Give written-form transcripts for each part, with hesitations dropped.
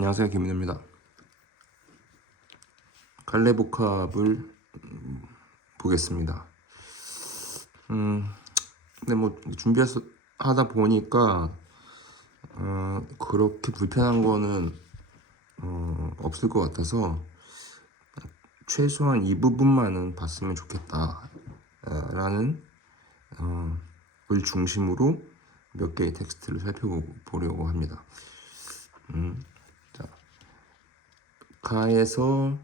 안녕하세요, 김민우입니다. 갈래복합을 보겠습니다. 근데 뭐 준비해서 하다 보니까 그렇게 불편한 거는 없을 것 같아서 최소한 이 부분만은 봤으면 좋겠다 라는 을 중심으로 몇 개의 텍스트를 살펴보려고 합니다. 자, 가에서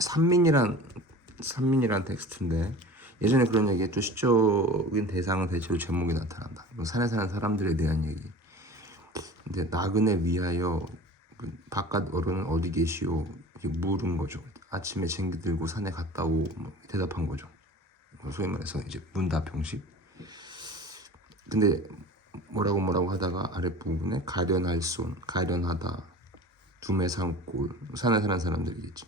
산민이란 텍스트인데, 예전에 그런 얘기 했죠. 시적인 대상은 대체로 제목이 나타난다. 산에 사는 사람들에 대한 얘기. 근데 나그네 위하여 바깥 어른은 어디 계시오? 이렇게 물은 거죠. 아침에 쟁기 들고 산에 갔다 오. 뭐 대답한 거죠. 소위 말해서 이제 문답 형식. 근데 뭐라고 하다가 아랫부분에 가련할 손, 가련하다, 두매산골, 산에 사는 사람들이겠지.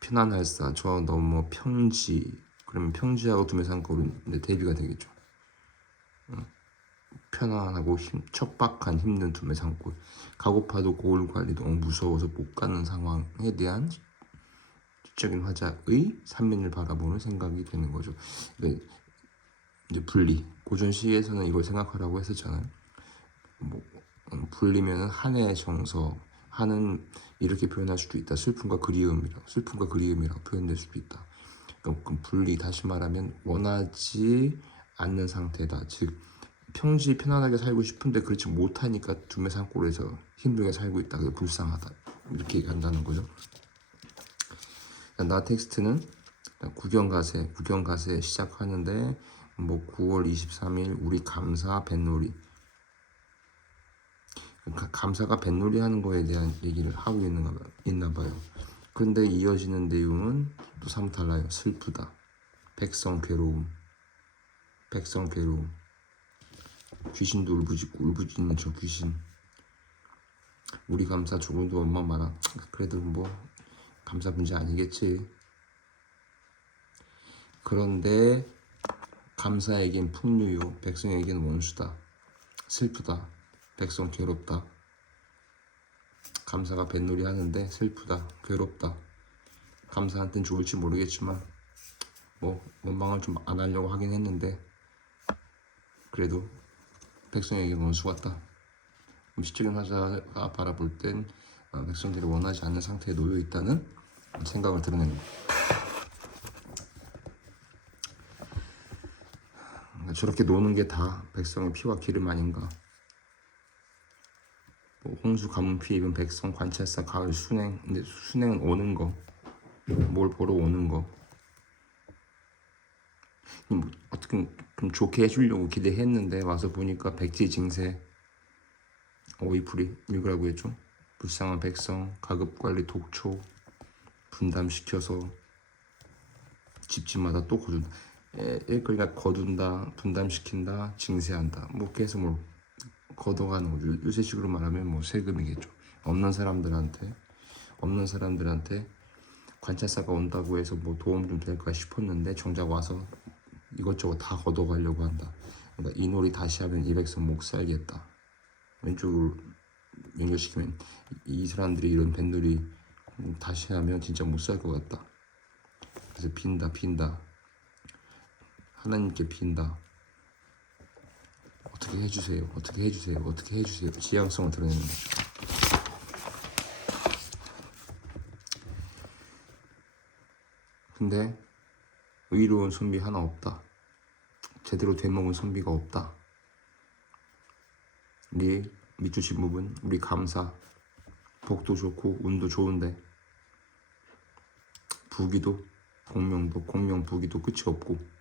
편안할사, 저 넘어 평지. 그러면 평지하고 두매산골은 대비가 되겠죠. 편안하고 척박한 힘든 두매산골. 가고파도 고을 관리 너무 무서워서 못 가는 상황에 대한 지적인 화자의 산민을 바라보는 생각이 되는 거죠. 이제 분리. 고전 시에서는 이걸 생각하라고 했었잖아요. 뭐 분리면은 한의 정서, 한은 이렇게 표현할 수도 있다. 슬픔과 그리움이라고 표현될 수도 있다. 그럼 분리, 다시 말하면 원하지 않는 상태다. 즉 평지 편안하게 살고 싶은데 그렇지 못하니까 두매산골에서 힘들게 살고 있다. 불쌍하다. 이렇게 얘기한다는 거죠. 나 텍스트는 구경가세 시작하는데 뭐 9월 23일 우리 감사 뱃놀이. 감사가 뱃놀이 하는 거에 대한 얘기를 하고 있나 봐요. 근데 이어지는 내용은 또 사뭇 달라요. 슬프다. 백성 괴로움. 귀신도 울부짖는 저 귀신. 우리 감사 조금도 엄마 마라. 그래도 뭐 감사 문제 아니겠지. 그런데 감사에겐 풍류요, 백성에겐 원수다. 슬프다. 백성 괴롭다. 감사가 뱃놀이 하는데 슬프다, 괴롭다. 감사한테는 좋을지 모르겠지만 뭐 원망을 좀 안 하려고 하긴 했는데 그래도 백성에게 원수 같다. 시적인 화자가 바라볼 땐 백성들이 원하지 않는 상태에 놓여 있다는 생각을 드러내는 거예요. 저렇게 노는 게 다 백성의 피와 기름 아닌가. 뭐 홍수 가뭄 피해 입은 백성, 관찰사 가을 순행. 근데 순행은 오는 거, 뭘 보러 오는 거. 뭐 어떻게 좀 좋게 해주려고 기대했는데 와서 보니까 백지징세, 오이풀이 읽으라고 했죠. 불쌍한 백성, 가급관리 독초, 분담시켜서 집집마다 또 거둔다. 그러니까 거둔다, 분담시킨다, 징세한다. 뭐 계속 뭐 걷어가는 거죠. 요새식으로 말하면 뭐 세금이겠죠. 없는 사람들한테 관찰사가 온다고 해서 뭐 도움 좀 될까 싶었는데 정작 와서 이것저것 다 걷어가려고 한다. 그러니까 이 놀이 다시 하면 이 백성 못 살겠다. 왼쪽으로 연결시키면 이 사람들이 이런 뱃놀이 다시 하면 진짜 못 살 것 같다. 그래서 빈다. 하나님께 빈다. 어떻게 해주세요. 지향성을 드러내는 거죠. 근데 의로운 선비 하나 없다. 제대로 되먹은 선비가 없다. 네 밑주신 부분, 우리 감사, 복도 좋고 운도 좋은데 부기도 공명 부기도 끝이 없고.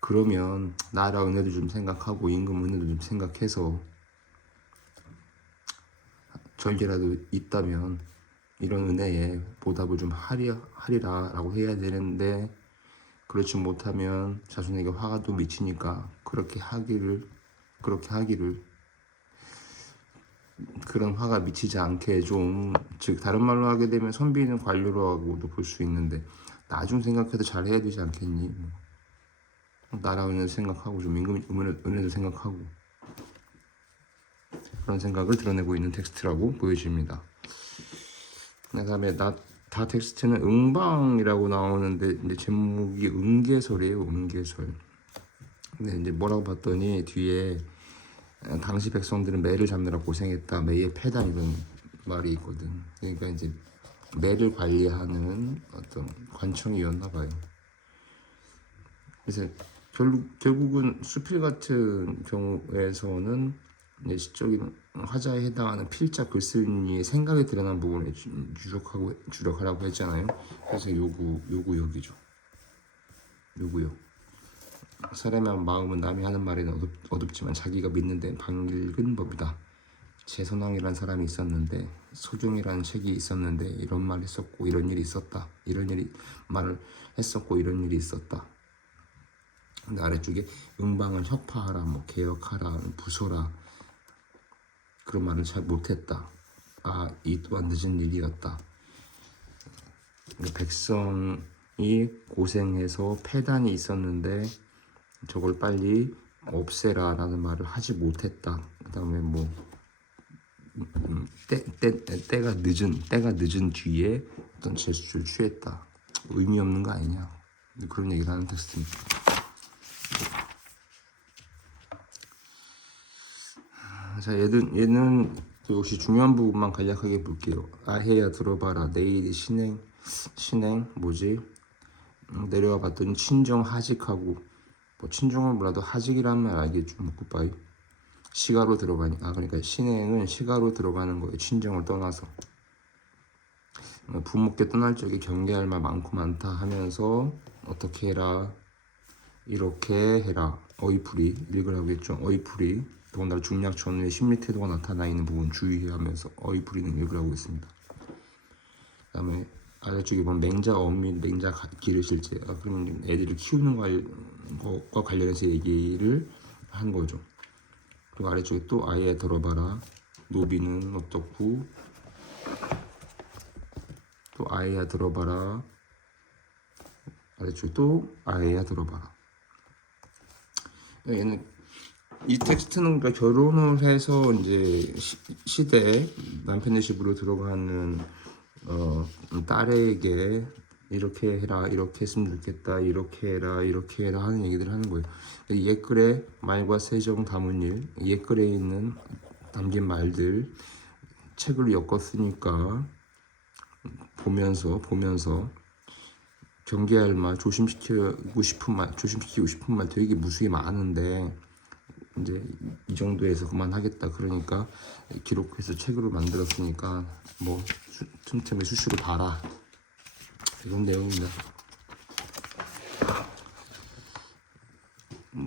그러면 나라 은혜도 좀 생각하고 임금 은혜도 좀 생각해서 절개라도 있다면 이런 은혜에 보답을 좀 하리라라고 해야 되는데, 그렇지 못하면 자손에게 화가 또 미치니까 그렇게 하기를 그런 화가 미치지 않게 좀, 즉 다른 말로 하게 되면 선비는 관료라고도 볼 수 있는데 나중 생각해도 잘 해야 되지 않겠니? 나라 은혜도 생각하고 좀 임금 은혜도 생각하고. 그런 생각을 드러내고 있는 텍스트라고 보여집니다. 그다음에 다 텍스트는 응방이라고 나오는데 이제 제목이 응계설이에요. 응계설. 근데 이제 뭐라고 봤더니 뒤에 당시 백성들은 매를 잡느라 고생했다. 매의 패단 이런 말이 있거든. 그러니까 이제 매를 관리하는 어떤 관청이었나 봐요. 그래서 결국은 수필 같은 경우에서는 이제 시적인 화자에 해당하는 필자 글쓴이의 생각이 드러난 부분에 주력하라고 했잖아요. 그래서 요구역이죠. 요구역. 사람의 마음은 남이 하는 말에는 어둡지만 자기가 믿는 데는 밝은 법이다. 제선왕이라는 사람이 있었는데 소종이라는 책이 있었는데 이런 말을 했었고 이런 일이 있었다. 이런 일이 말을 했었고 이런 일이 있었다. 근데 아래쪽에 응방을 혁파하라, 뭐 개혁하라, 부숴라 그런 말을 잘 못했다. 이 또한 늦은 일이었다. 백성이 고생해서 패단이 있었는데 저걸 빨리 없애라 라는 말을 하지 못했다. 그 다음에 뭐 때가 늦은 뒤에 어떤 제스처를 취했다. 의미 없는 거 아니냐. 그런 얘기를 하는 텍스트입니다. 자, 얘는 역시 중요한 부분만 간략하게 볼게요. 아해야 들어봐라. 내일이 신행 뭐지? 내려와 봤더니 친정 하직하고 뭐 친정은 몰라도 하직이라는 말 알겠죠? 뭐 굿바이. 시가로 들어가니까 그러니까 신행은 시가로 들어가는 거예요. 친정을 떠나서 부모께 떠날 적에 경계할 말 많고 많다 하면서 어떻게 해라 이렇게 해라 어이풀이 읽으라고 했죠. 어이풀이 더군다나 중략 전후에 심리 태도가 나타나 있는 부분 주의하면서 어이풀이는 읽으라고 했습니다. 그 다음에 아래쪽에 보면 맹자 어민 맹자 기르실제 그러면 애들을 키우는 것과 관련해서 얘기를 한 거죠. 그리고 아래쪽에 또 아예 들어봐라. 노비는 어떻고 또 아예야 들어봐라. 아래쪽에 또 아예야 들어봐라. 얘는 이 텍스트는 그러니까 결혼을 해서 이제 시대 남편의 집으로 들어가는 딸에게 이렇게 해라 이렇게 했으면 좋겠다 이렇게 해라 하는 얘기들을 하는 거예요. 옛글에 말과 세종 다문일 옛글에 있는 담긴 말들 책을 엮었으니까 보면서 경계할 말 조심시키고 싶은 말 되게 무수히 많은데 이제 이 정도에서 그만하겠다 그러니까 기록해서 책으로 만들었으니까 뭐 틈틈이 수시로 봐라 이런 내용입니다.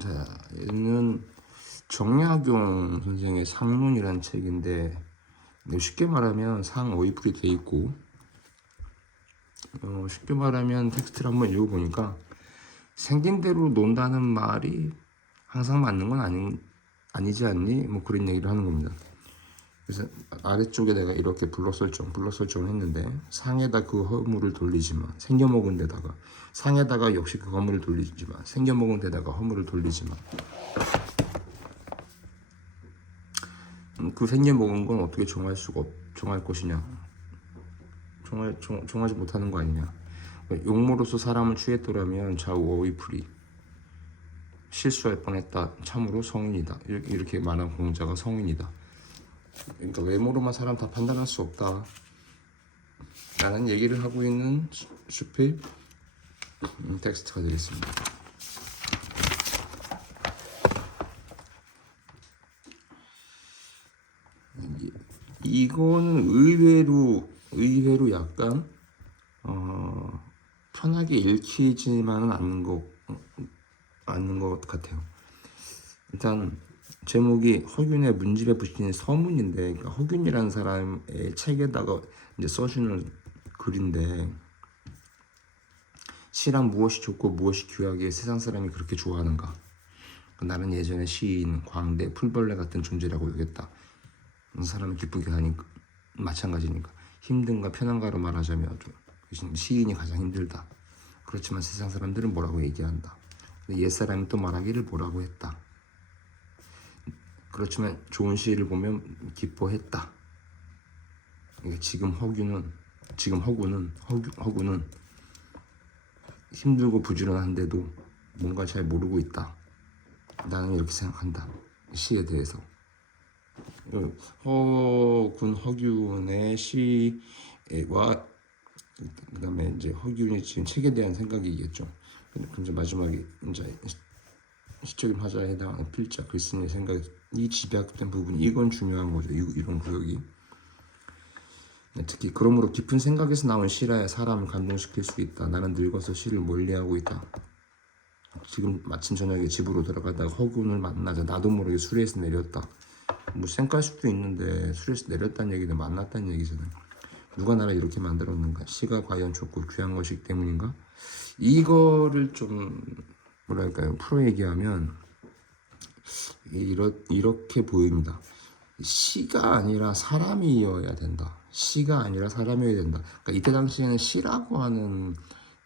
자, 얘는 정약용 선생의 상론이라는 책인데 쉽게 말하면 상어이풀이 돼 있고 쉽게 말하면 텍스트를 한번 읽어보니까 생긴 대로 논다는 말이 항상 맞는 건 아니지 않니? 뭐 그런 얘기를 하는 겁니다. 그래서 아래쪽에 내가 이렇게 블럭 설정을 했는데 상에다 그 허물을 돌리지만 생겨먹은 데다가 상에다가 역시 그 허물을 돌리지만 생겨먹은 데다가 허물을 돌리지만 그 생겨먹은 건 어떻게 정할 것이냐 정하지 못하는 거 아니냐. 용모로서 사람을 취했더라면 좌우 어휘풀이 실수할 뻔했다. 참으로 성인이다. 이렇게 말한 공자가 성인이다. 그러니까 외모로만 사람 다 판단할 수 없다 라는 얘기를 하고 있는 수필 텍스트가 되겠습니다. 이거는 의외로 약간 편하게 읽히지만은 않는 것 같아요. 일단 제목이 허균의 문집에 붙이는 서문인데, 그러니까 허균이라는 사람의 책에다가 이제 써주는 글인데, 시란 무엇이 좋고 무엇이 귀하기에 세상 사람이 그렇게 좋아하는가? 나는 예전에 시인, 광대, 풀벌레 같은 존재라고 여겼다. 사람을 기쁘게 하니까 마찬가지니까 힘든가 편한가로 말하자면 좀 시인이 가장 힘들다. 그렇지만 세상 사람들은 뭐라고 얘기한다. 옛사람이 또 말하기를 뭐라고 했다. 그렇지만 좋은 시를 보면 기뻐했다. 그러니까 지금 허구는 힘들고 부지런한데도 뭔가 잘 모르고 있다. 나는 이렇게 생각한다. 시에 대해서. 허균의 시와 그다음에 이제 허균이 지금 책에 대한 생각이겠죠. 근데 마지막에 이제 시적인 화자에 해당하는 필자 글쓴이의 생각이 집약된 부분, 이건 중요한 거죠. 이런 구역이. 특히 그러므로 깊은 생각에서 나온 시라야 사람을 감동시킬 수 있다. 나는 늙어서 시를 멀리하고 있다. 지금 마침 저녁에 집으로 돌아가다가 허균을 만나자 나도 모르게 수레에서 내렸다. 뭐 쌩깔 수도 있는데 수레에서 내렸다는 얘기는 만났다는 얘기잖아요. 누가 나를 이렇게 만들었는가? 시가 과연 좋고 귀한 것이기 때문인가? 이거를 좀 뭐랄까요? 풀어 얘기하면 이렇게 보입니다. 시가 아니라 사람이어야 된다. 시가 아니라 사람이어야 된다. 그러니까 이때 당시에는 시라고 하는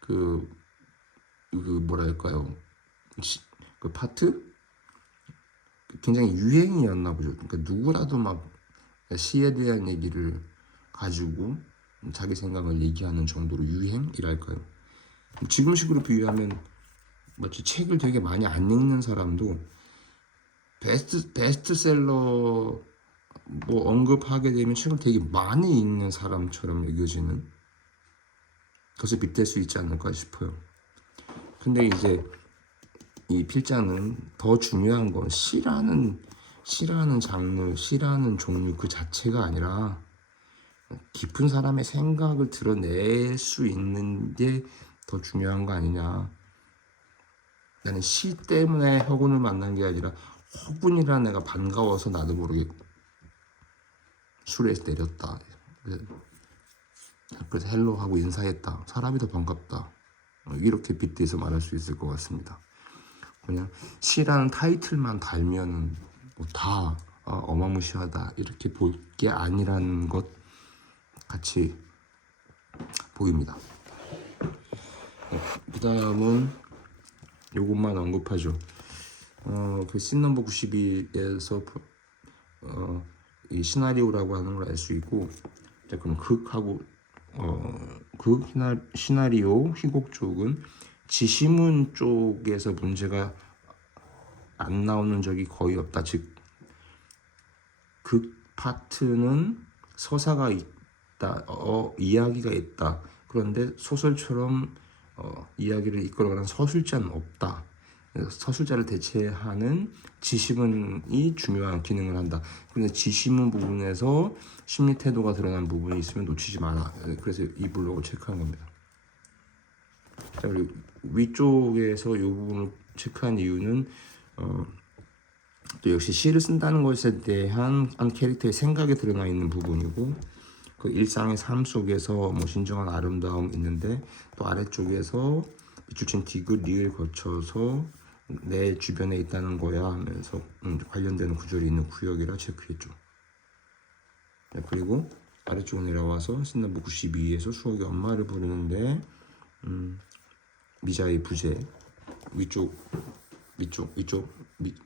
그 뭐랄까요? 그 파트? 굉장히 유행이었나 보죠. 그러니까 누구라도 막 시에 대한 얘기를 가지고 자기 생각을 얘기하는 정도로 유행이랄까요. 지금식으로 비유하면 마치 책을 되게 많이 안 읽는 사람도 베스트셀러 뭐 언급하게 되면 책을 되게 많이 읽는 사람처럼 여겨지는 것을 빗댈 수 있지 않을까 싶어요. 근데 이제 이 필자는 더 중요한 건 시라는 장르, 시라는 종류 그 자체가 아니라 깊은 사람의 생각을 드러낼 수 있는 게 더 중요한 거 아니냐. 나는 시 때문에 허군을 만난 게 아니라 허군이라는 애가 반가워서 나도 모르게 수레에서 내렸다. 그래서 헬로 하고 인사했다. 사람이 더 반갑다. 이렇게 빗대서 말할 수 있을 것 같습니다. 그냥 시라는 타이틀만 달면은 뭐다 어마무시하다 이렇게 볼 게 아니라는 것 같이 보입니다. 그 다음은 요것만 언급하죠. 그 씬 넘버 92에서 이 시나리오라고 하는 걸 알 수 있고, 자, 그럼 극하고 극 시나리오 희곡 쪽은 지시문 쪽에서 문제가 안 나오는 적이 거의 없다. 즉, 극 파트는 서사가 있다, 이야기가 있다. 그런데 소설처럼 이야기를 이끌어가는 서술자는 없다. 서술자를 대체하는 지시문이 중요한 기능을 한다. 그런데 지시문 부분에서 심리 태도가 드러난 부분이 있으면 놓치지 마라. 그래서 이 블록을 체크한 겁니다. 자, 그리고 위쪽에서 이 부분을 체크한 이유는 또 역시 시를 쓴다는 것에 대한 한 캐릭터의 생각이 드러나 있는 부분이고, 그 일상의 삶 속에서 뭐 진정한 아름다움 있는데, 또 아래쪽에서 밑줄친 디귿 리을 거쳐서 내 주변에 있다는 거야 하면서 관련되는 구절이 있는 구역이라 체크했죠. 그리고 아래쪽으로 내려와서 신나부 92에서 수옥이 엄마를 부르는데 미자의 부재, 위쪽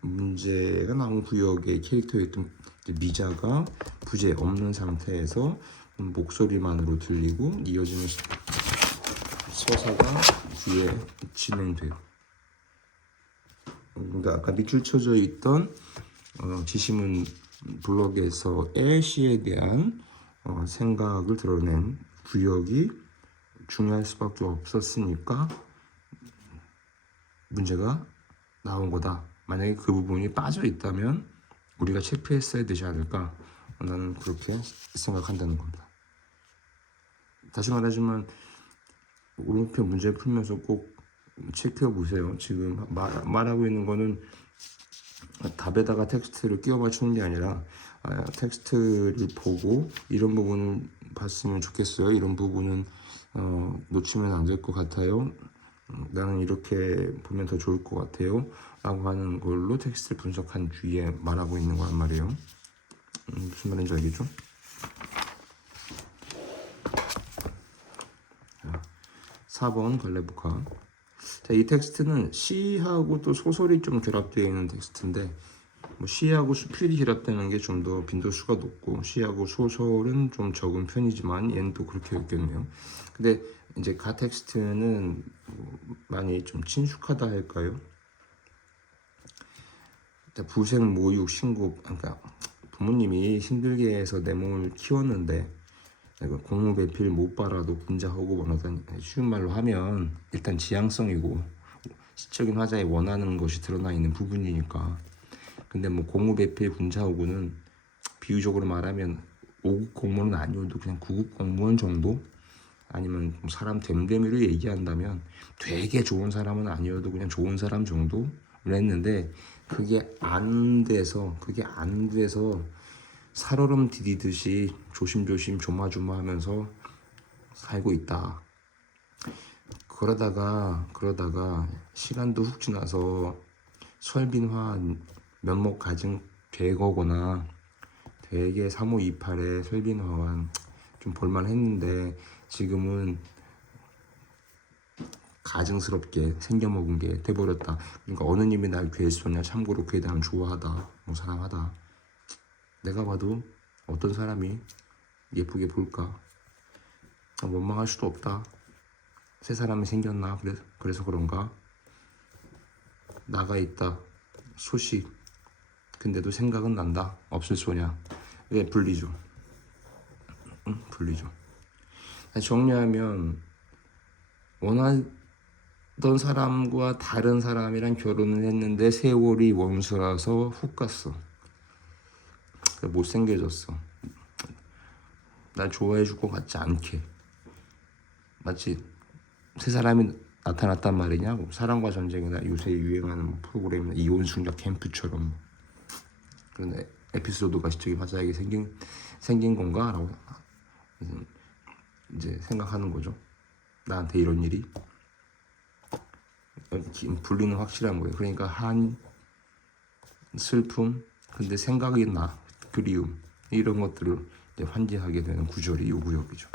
문제가 나온 구역의 캐릭터였던 미자가 부재 없는 상태에서 목소리만으로 들리고 이어지는 서사가 뒤에 진행돼요. 그러니까 아까 밑줄 쳐져 있던 지시문 블럭에서의 시에 대한 생각을 드러낸 구역이 중요할 수밖에 없었으니까 문제가 나온 거다. 만약에 그 부분이 빠져 있다면 우리가 체크했어야 되지 않을까, 나는 그렇게 생각한다는 겁니다. 다시 말하지만 오른편 문제 풀면서 꼭 체크해 보세요. 지금 말하고 있는 거는 답에다가 텍스트를 끼워 맞추는 게 아니라 텍스트를 보고 이런 부분을 봤으면 좋겠어요. 이런 부분은 놓치면 안 될 것 같아요. 나는 이렇게 보면 더 좋을 것 같아요. 라고 하는 걸로 텍스트를 분석한 뒤에 말하고 있는 거란 말이에요. 무슨 말인지 알겠죠? 4번 갈래부카. 자, 이 텍스트는 시하고 또 소설이 좀 결합되어 있는 텍스트인데 뭐 시하고 수필이 결합되는 게 좀 더 빈도수가 높고 시하고 소설은 좀 적은 편이지만 얘는 또 그렇게 읽겠네요. 근데 이제 가텍스트는 많이 좀 친숙하다 할까요? 부생, 모육, 신고, 그러니까 부모님이 힘들게 해서 내 몸을 키웠는데 내가 공무배필 못 빨아도 분자하고 원하던, 쉬운 말로 하면 일단 지향성이고 시적인 화자에 원하는 것이 드러나 있는 부분이니까. 근데 뭐 공무배필 분자하고는 비유적으로 말하면 5급 공무원은 아니어도 그냥 9급 공무원 정도, 아니면 사람 됨됨이로 얘기한다면 되게 좋은 사람은 아니어도 그냥 좋은 사람 정도를 했는데, 그게 안 돼서 살얼음 디디듯이 조심조심 조마조마하면서 살고 있다. 그러다가 시간도 훅 지나서 설빈화 면목 가증 되거나 되게 3528에 설빈화가 좀 볼만했는데 지금은 가증스럽게 생겨먹은 게 돼버렸다. 그러니까 어느 님이 날 괴수냐, 참고로 그에 대한 좋아하다, 뭐 사랑하다. 내가 봐도 어떤 사람이 예쁘게 볼까? 원망할 수도 없다. 새 사람이 생겼나? 그래서 그런가? 나가 있다. 소식. 근데도 생각은 난다. 없을 소냐? 왜 분리죠? 응? 분리죠. 정리하면 원하던 사람과 다른 사람이랑 결혼을 했는데 세월이 원수라서 훅 갔어. 못생겨졌어. 날 좋아해줄 것 같지 않게. 마치 새 사람이 나타났단 말이냐. 사랑과 전쟁이나 요새 유행하는 프로그램이나 이혼승자 캠프처럼 그런 에피소드가 시적인 화자에게 생긴 건가? 라고 이제 생각하는 거죠. 나한테 이런 일이. 분리는 확실한 거예요. 그러니까 한 슬픔, 근데 생각이 나, 그리움, 이런 것들을 이제 환기하게 되는 구절이 이 구역이죠.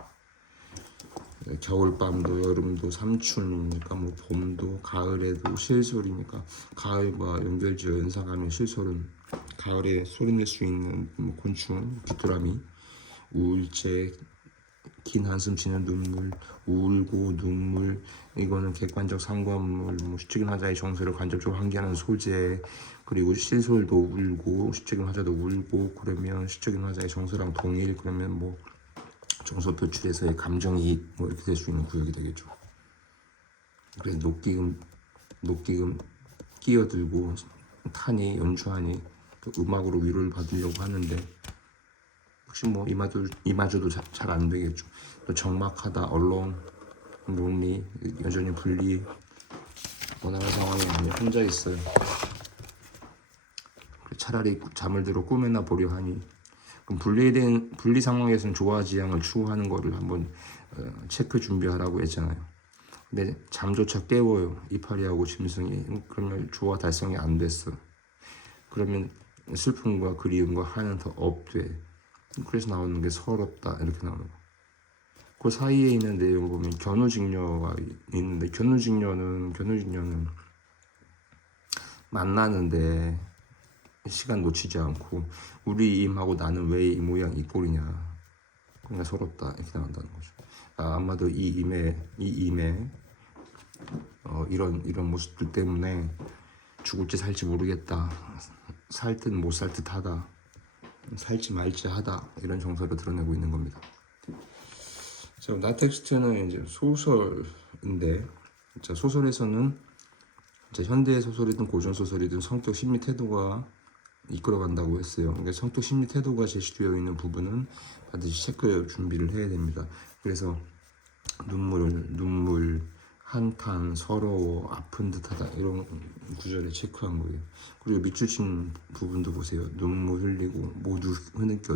겨울밤도 여름도 삼춘이니까 뭐 봄도 가을에도 실솔이니까 가을과 연결지어 연상하는 실솔은 가을에 소리낼 수 있는 뭐 곤충, 귀뚜라미, 우울증, 긴 한숨 치는 눈물, 울고 눈물, 이거는 객관적 상관물, 뭐 시적인 화자의 정서를 간접적으로 환기하는 소재, 그리고 실솔도 울고 시적인 화자도 울고, 그러면 시적인 화자의 정서랑 동일, 그러면 뭐 정서 표출에서의 감정이입 뭐 이렇게 될 수 있는 구역이 되겠죠. 그래서 녹기금 끼어들고 타니 연주하니 또 음악으로 위로를 받으려고 하는데 혹시 뭐 이마저도 잘 안 되겠죠. 또 적막하다, 얼렁, 론리, 여전히 분리, 원하는 상황이 아니라 혼자 있어요. 차라리 잠을 들어 꿈에나 보려 하니. 그럼 분리 상황에서는 조화 지향을 추구하는 거를 한번 체크 준비하라고 했잖아요. 근데 잠조차 깨워요. 이파리하고 짐승이. 그러면 조화 달성이 안 됐어. 그러면 슬픔과 그리움과 한은 더 업돼. 그래서 나오는 게 서럽다, 이렇게 나오는 거. 그 사이에 있는 내용을 보면 견우직녀가 있는데, 견우직녀는 만나는데 시간 놓치지 않고 우리 임하고 나는 왜 이 모양 이 꼴이냐, 그러니까 서럽다, 이렇게 나온다는 거죠. 아마도 이 임에 이런 모습들 때문에 죽을지 살지 모르겠다, 살 듯 못 살 듯 하다, 살지 말지 하다, 이런 정서를 드러내고 있는 겁니다. 자, 나텍스트는 이제 소설인데, 자, 소설에서는 현대 소설이든 고전 소설이든 성격 심리 태도가 이끌어간다고 했어요. 그러니까 성격 심리 태도가 제시되어 있는 부분은 반드시 체크 준비를 해야 됩니다. 그래서 눈물, 한탄, 서러워, 아픈 듯하다, 이런 구절에 체크한 거예요. 그리고 밑줄 친 부분도 보세요. 눈물 흘리고 모두 흐느껴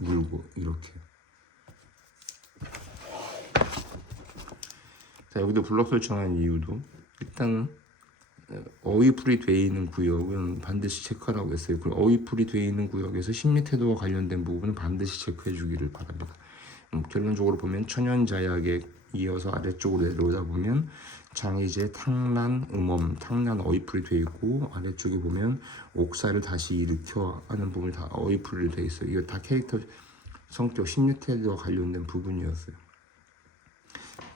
울고, 이렇게. 자, 여기도 블럭 설정한 이유도 일단 어휘풀이 되어 있는 구역은 반드시 체크하라고 했어요. 그 어휘풀이 되어 있는 구역에서 심리 태도와 관련된 부분은 반드시 체크해 주기를 바랍니다. 결론적으로 보면 천연자약의 이어서 아래쪽으로 내려오다 보면 장의제, 탕란, 음엄, 탕란 어휘풀이 돼 있고 아래쪽에 보면 옥사를 다시 일으켜 하는 부분이 다 어휘풀이 돼 있어요. 이거 다 캐릭터 성격 심리태도와 관련된 부분이었어요.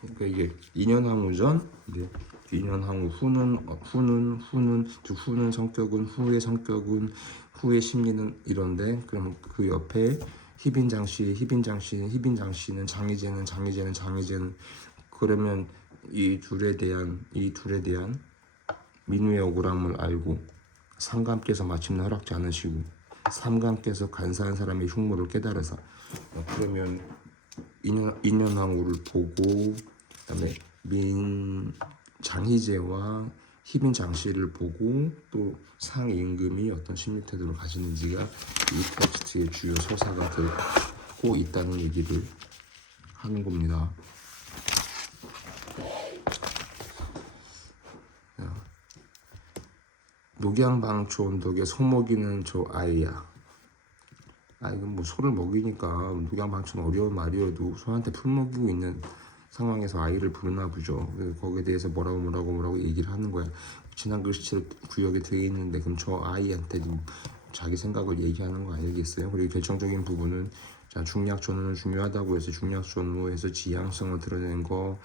그러니까 이게 인연항우전, 이제 인연항우 후는 성격은 후의 성격은 후의 심리는 이런데 그럼 그 옆에 희빈장씨는 장의제는 그러면 이 둘에 대한 민우의 억울함을 알고 상감께서 마침내 허락지 않으시고 삼감께서 간사한 사람의 흉물을 깨달아서 그러면 인연왕후를 보고 그다음에 장희재와 희빈장씨를 보고 또 상임금이 어떤 심리태도를 가지는지가 이 텍스트의 주요 서사가 되고 있다는 얘기를 하는 겁니다. 녹양방초 언덕에 소 먹이는 저 아이야. 이건 뭐 소를 먹이니까 녹양방초는 어려운 말이어도 소한테 풀 먹이고 있는 상황에서 아이를 부르나 보죠. 거기에 대해서 뭐라고 얘기를 하는 거야. 지난 글씨체로 구역에 되어 있는데 그럼 저 아이한테 자기 생각을 얘기하는 거 아니겠어요? 그리고 결정적인 부분은 자, 중략전후는 중요하다고 해서 중략전후에서 지향성을 드러낸 거,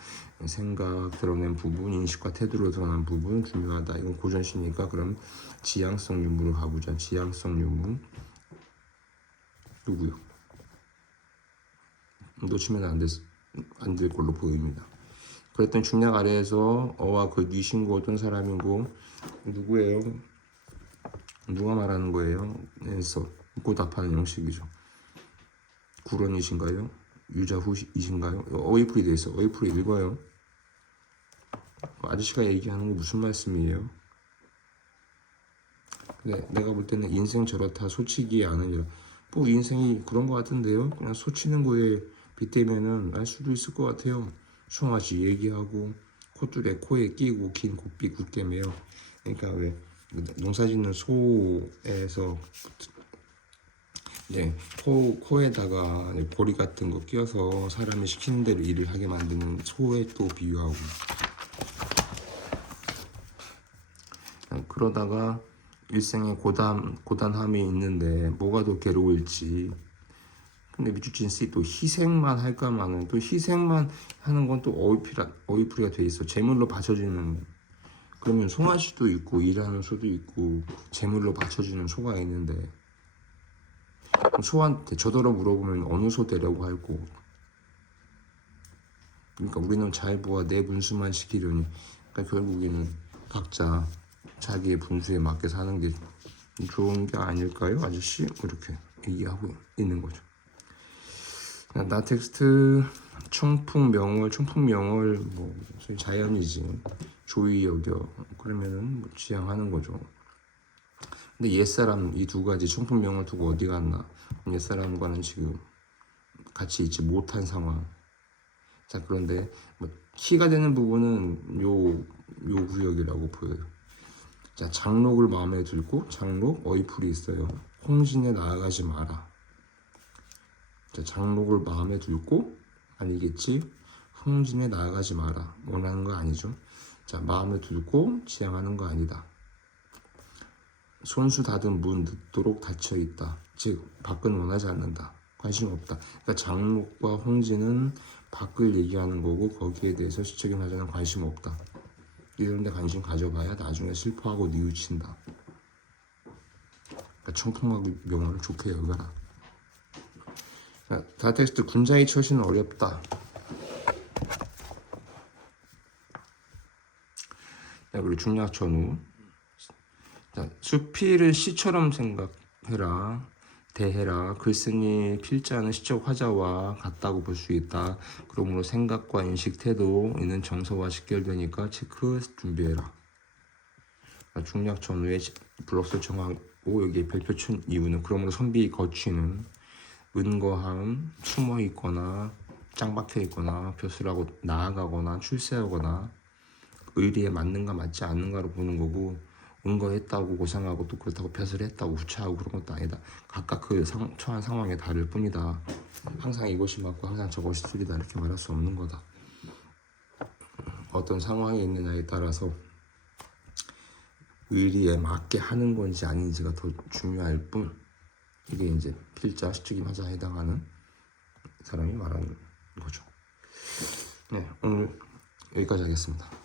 생각 드러낸 부분, 인식과 태도로 드러난 부분 중요하다. 이건 고전시니까 그럼 지향성 유무를 가보자. 지향성 유무 누구요? 놓치면 안 될 걸로 보입니다. 그랬더니 중략 아래에서 어와 그 뉘신고 어떤 사람이고 누구예요? 누가 말하는 거예요? 그래서 묻고 답하는 형식이죠. 구론이신가요? 유자후이신가요? 어휘풀이 돼 있어. 어휘풀이 읽어요. 아저씨가 얘기하는 거 무슨 말씀이에요? 근데 내가 볼 때는 인생 저렇다 소치기 아니라 뭐 인생이 그런 거 같은데요. 그냥 소치는 거에 빗대면은 알 수도 있을 것 같아요. 송아지 얘기하고 콧줄에 코에 끼고 긴 곱비 굳게 매요. 그러니까 왜 농사짓는 소에서 코에다가 보리 같은 거 끼워서 사람이 시키는 대로 일을 하게 만드는 소에 또 비유하고 그러다가 일생에 고단함이 있는데 뭐가 더 괴로울지. 근데 미주진씨 또 희생만 할까마는 또 희생만 하는 건 또 어휘풀이가 돼 있어. 제물로 바쳐지는. 그러면 송아지도 있고 일하는 소도 있고 제물로 바쳐주는 소가 있는데 소한테 저더러 물어보면 어느 소 되려고 할고. 그러니까 우리는 잘부와 내 분수만 시키려니. 그러니까 결국에는 각자 자기의 분수에 맞게 사는 게 좋은 게 아닐까요, 아저씨? 그렇게 얘기하고 있는 거죠. 나 텍스트 청풍명월 뭐 자연이지 조의 여겨 그러면은 뭐 지향하는 거죠. 근데 옛사람 이 두 가지 청풍명월 두고 어디 갔나? 옛사람과는 지금 같이 있지 못한 상황. 자, 그런데 뭐 키가 되는 부분은 요 구역이라고 보여요. 자, 장록을 마음에 들고 장록 어휘풀이 있어요. 홍진에 나아가지 마라. 자, 장록을 마음에 들고 아니겠지? 홍진에 나아가지 마라. 원하는 거 아니죠? 자, 마음에 들고 지향하는 거 아니다. 손수 닫은 문 늦도록 닫혀 있다. 즉 밖은 원하지 않는다. 관심 없다. 그러니까 장록과 홍진은 밖을 얘기하는 거고 거기에 대해서 시적인 화자는 관심 없다. 이런 데 관심 가져봐야 나중에 슬퍼하고 뉘우친다. 그러니까 청풍하고 명언을 좋게 여겨라. 자, 다텍스트 군자의 처신은 어렵다. 자, 그리고 중략전후. 자, 수필을 시처럼 생각해라. 대해라. 글쓴이 필자는 시적 화자와 같다고 볼 수 있다. 그러므로 생각과 인식, 태도 있는 정서와 직결되니까 체크 준비해라. 중략전후에 블록을 정하고 여기 별표친 이유는 그러므로 선비 거취는 은거함, 숨어 있거나 짱 박혀 있거나 벼슬하고 나아가거나 출세하거나 의리에 맞는가 맞지 않는가로 보는 거고 은거했다고 고상하고 또 그렇다고 벼슬했다고 후차하고 그런 것도 아니다. 각각 그 처한 상황에 다를 뿐이다. 항상 이것이 맞고 항상 저것이 틀리다 이렇게 말할 수 없는 거다. 어떤 상황에 있느냐에 따라서 의리에 맞게 하는 건지 아닌지가 더 중요할 뿐, 이게 이제 필자, 시적인 화자에 해당하는 사람이 말하는 거죠. 네, 오늘 여기까지 하겠습니다.